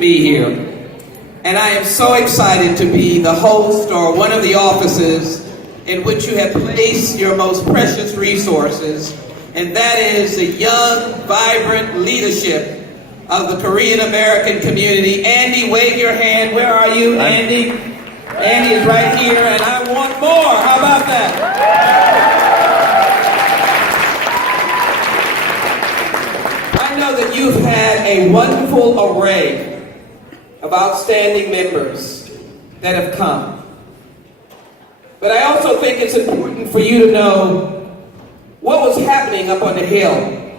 Be here, and I am so excited to be the host or one of the offices in which you have placed your most precious resources, and that is the young, vibrant leadership of the Korean American community. Andy, wave your hand. Where are you, Andy? Andy is right here, and I want more. How about that? I know that you've had a wonderful array of outstanding members that have come. But I also think it's important for you to know what was happening up on the Hill.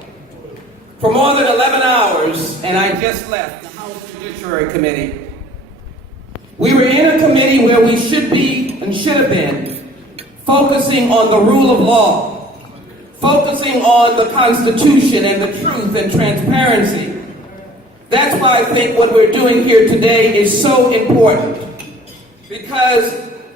For more than 11 hours, and I just left the House Judiciary Committee, we were in a committee where we should be and should have been focusing on the rule of law, focusing on the Constitution and the truth and transparency. That's why I think what we're doing here today is so important, because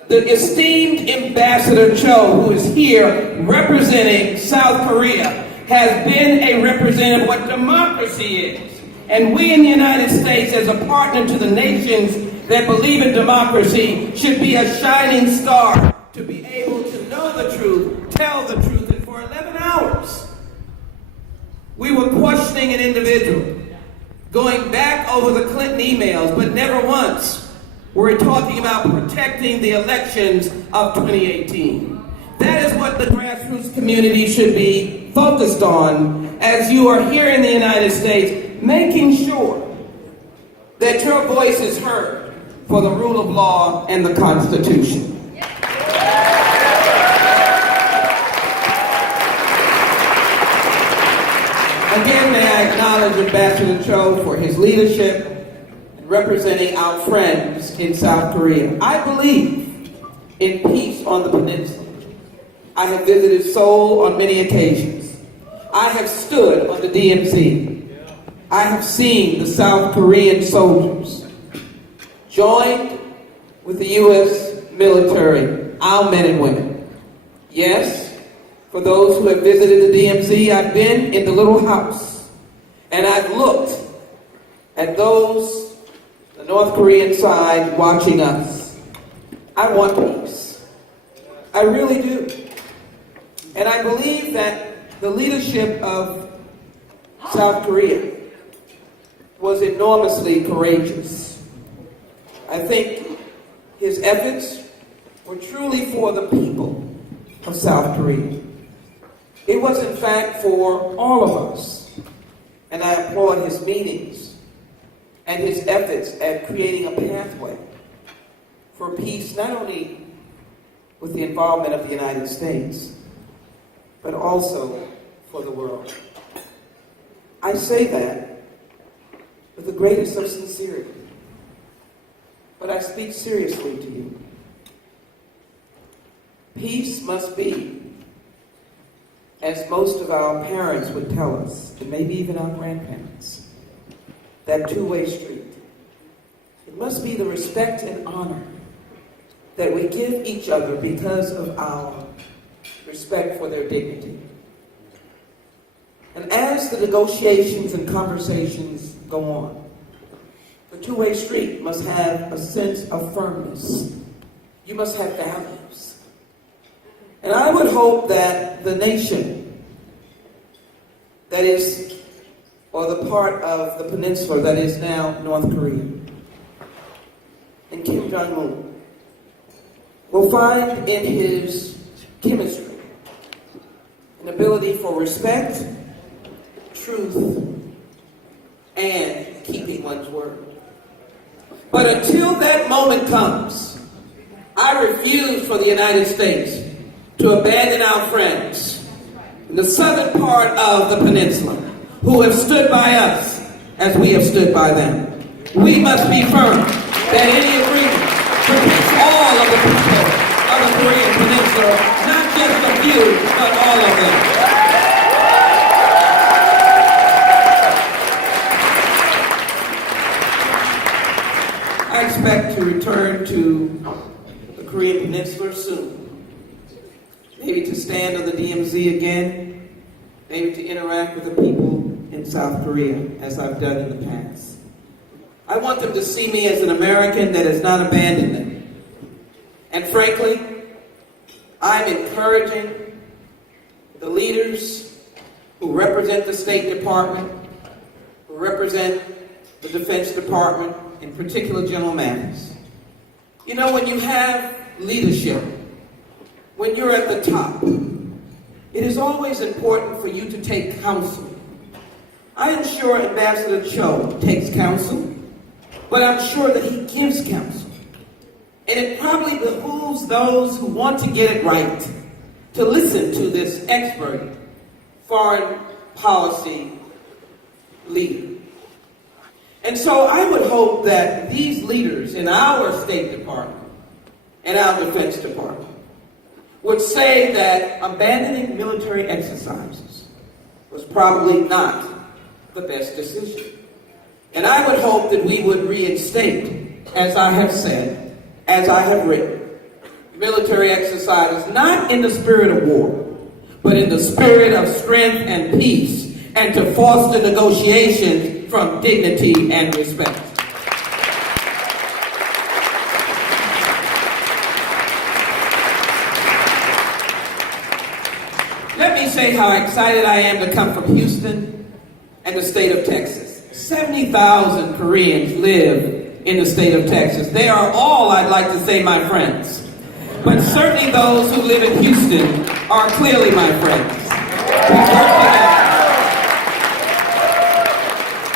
the esteemed Ambassador Cho, who is here representing South Korea, has been a representative of what democracy is. And we in the United States, as a partner to the nations that believe in democracy, should be a shining star to be able to know the truth, tell the truth. And for 11 hours, we were questioning an individual, going back over the Clinton emails, but never once were we talking about protecting the elections of 2018. That is what the grassroots community should be focused on as you are here in the United States, making sure that your voice is heard for the rule of law and the Constitution. Again, may I acknowledge Ambassador Cho for his leadership in representing our friends in South Korea. I believe in peace on the peninsula. I have visited Seoul on many occasions. I have stood on the DMZ. I have seen the South Korean soldiers joined with the U.S. military, our men and women. Yes, for those who have visited the DMZ, I've been in the little house, and I've looked at those, the North Korean side, watching us. I want peace. I really do. And I believe that the leadership of South Korea was enormously courageous. I think his efforts were truly for the people of South Korea. It was, in fact, for all of us. And I applaud his meetings and his efforts at creating a pathway for peace, not only with the involvement of the United States, but also for the world. I say that with the greatest of sincerity, but I speak seriously to you. Peace must be, as most of our parents would tell us, and maybe even our grandparents, that two-way street. It must be the respect and honor that we give each other because of our respect for their dignity. And as the negotiations and conversations go on, the two-way street must have a sense of firmness. You must have values. And I would hope that the nation that is, or the part of the peninsula that is now North Korea, and Kim Jong-un, will find in his chemistry an ability for respect, truth, and keeping one's word. But until that moment comes, I refuse for the United States to abandon our friends in the southern part of the peninsula who have stood by us as we have stood by them. We must be firm that any agreement protects all of the people of the Korean peninsula, not just a few, but all of them. I expect to return to the Korean peninsula soon. Maybe to stand on the DMZ again, maybe to interact with the people in South Korea, as I've done in the past. I want them to see me as an American that has not abandoned them. And frankly, I'm encouraging the leaders who represent the State Department, who represent the Defense Department, in particular General Mattis. You know, when you have leadership, when you're at the top, it is always important for you to take counsel. I am sure Ambassador Cho takes counsel, but I'm sure that he gives counsel. And it probably behooves those who want to get it right to listen to this expert foreign policy leader. And so I would hope that these leaders in our State Department and our Defense Department would say that abandoning military exercises was probably not the best decision. And I would hope that we would reinstate, as I have said, as I have written, military exercises not in the spirit of war, but in the spirit of strength and peace, and to foster negotiations from dignity and respect. Let me say how excited I am to come from Houston and the state of Texas. 70,000 Koreans live in the state of Texas. They are all, I'd like to say, my friends. But certainly those who live in Houston are clearly my friends. We work together.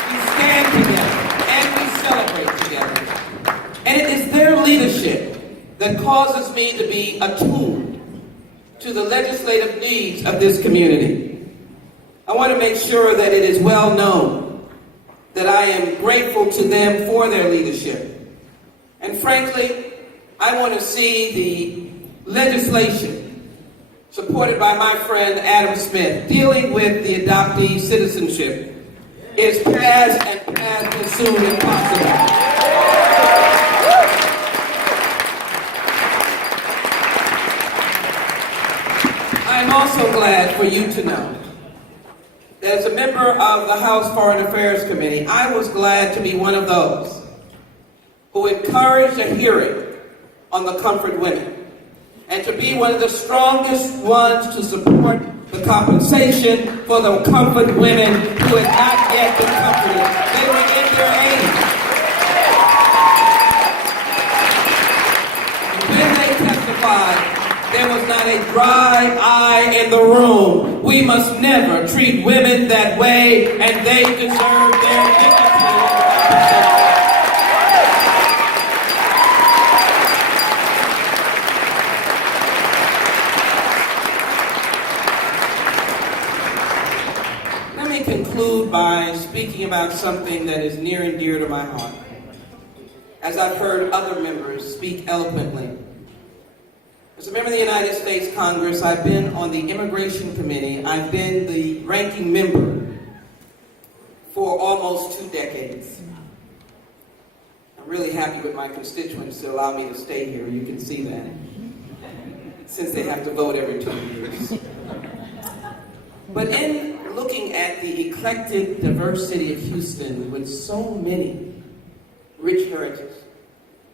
We stand together. And we celebrate together. And it is their leadership that causes me to be attuned to the legislative needs of this community. I want to make sure that it is well known that I am grateful to them for their leadership. And frankly, I want to see the legislation supported by my friend Adam Smith dealing with the adoptee citizenship is passed and passed as soon as possible. I'm also glad for you to know that as a member of the House Foreign Affairs Committee, I was glad to be one of those who encouraged a hearing on the comfort women, and to be one of the strongest ones to support the compensation for the comfort women who had not yet been comforted. They were in their 80s. And when they testified, there was not a dry eye in the room. We must never treat women that way, and they deserve their dignity. Let me conclude by speaking about something that is near and dear to my heart. As I've heard other members speak eloquently, as a member of the United States Congress, I've been on the Immigration Committee. I've been the ranking member for almost 2 decades. I'm really happy with my constituents to allow me to stay here. You can see that, since they have to vote every 2 years. But in looking at the eclectic, diverse city of Houston with so many rich heritages,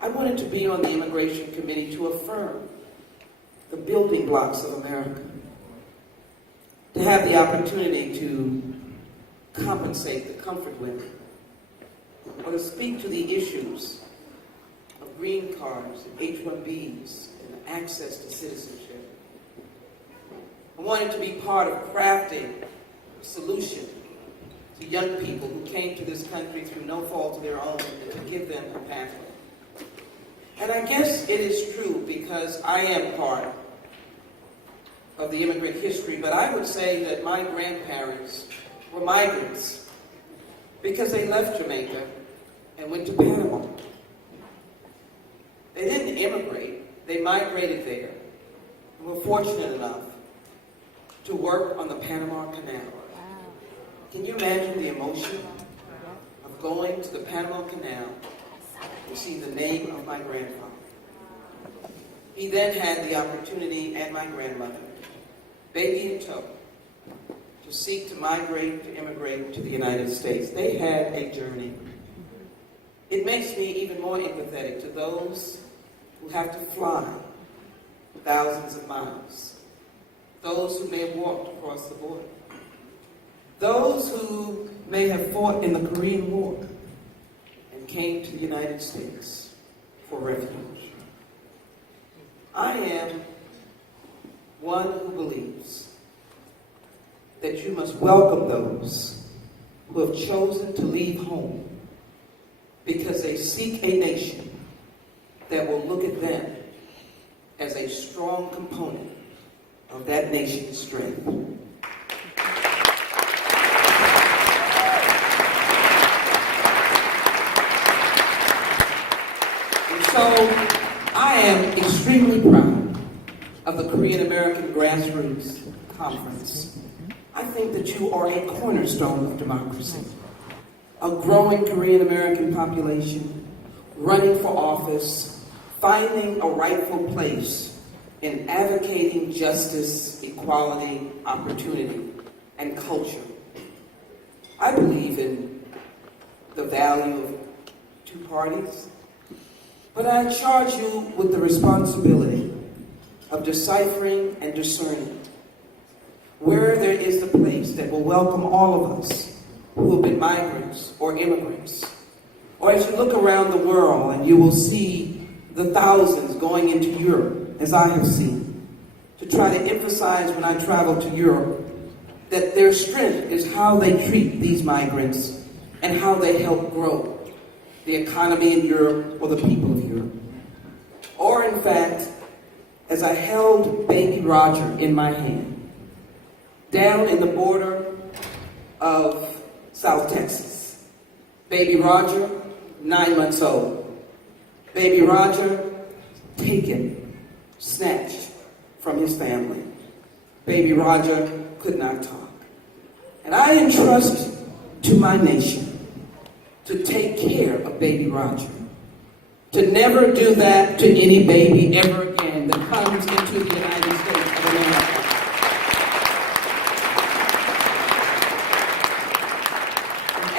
I wanted to be on the Immigration Committee to affirm the building blocks of America, to have the opportunity to compensate the comfort women, or to speak to the issues of green cards and H-1Bs and access to citizenship. I wanted to be part of crafting a solution to young people who came to this country through no fault of their own, and to give them a pathway. And I guess it is true because I am part of the immigrant history, but I would say that my grandparents were migrants because they left Jamaica and went to Panama. They didn't immigrate, they migrated there and were fortunate enough to work on the Panama Canal. Can you imagine the emotion of going to the Panama Canal to see the name of my grandfather? He then had the opportunity, and my grandmother, baby in tow, to seek to migrate, to immigrate to the United States. They had a journey. It makes me even more empathetic to those who have to fly thousands of miles, those who may have walked across the border, those who may have fought in the Korean War and came to the United States for refuge. I am one who believes that you must welcome those who have chosen to leave home because they seek a nation that will look at them as a strong component of that nation's strength. And so I am extremely proud of the Korean American Grassroots Conference. I think that you are a cornerstone of democracy. A growing Korean American population, running for office, finding a rightful place in advocating justice, equality, opportunity, and culture. I believe in the value of two parties, but I charge you with the responsibility of deciphering and discerning where there is the place that will welcome all of us who have been migrants or immigrants. Or as you look around the world and you will see the thousands going into Europe, as I have seen, to try to emphasize when I travel to Europe that their strength is how they treat these migrants and how they help grow the economy in Europe or the people of Europe. Or in fact, as I held baby Roger in my hand, down in the border of South Texas. Baby Roger, 9 months old. Baby Roger, taken, snatched from his family. Baby Roger could not talk. And I entrust to my nation to take care of baby Roger, to never do that to any baby ever again that comes into the United States of America.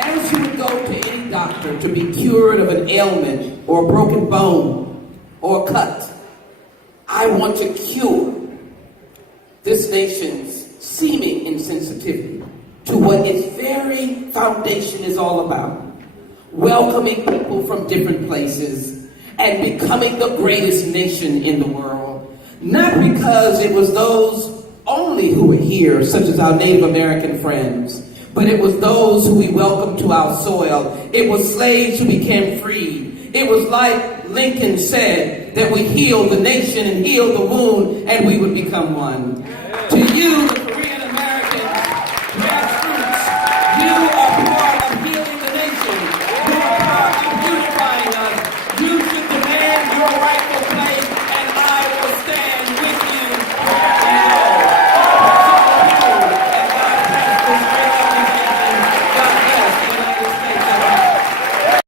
As you would go to any doctor to be cured of an ailment or a broken bone or a cut, I want to cure this nation's seeming insensitivity to what its very foundation is all about. Welcoming people from different places and becoming the greatest nation in the world. Not because it was those only who were here, such as our Native American friends, but it was those who we welcomed to our soil. It was slaves who became free. It was like Lincoln said, that we heal the nation and heal the wound and we would become one. To you,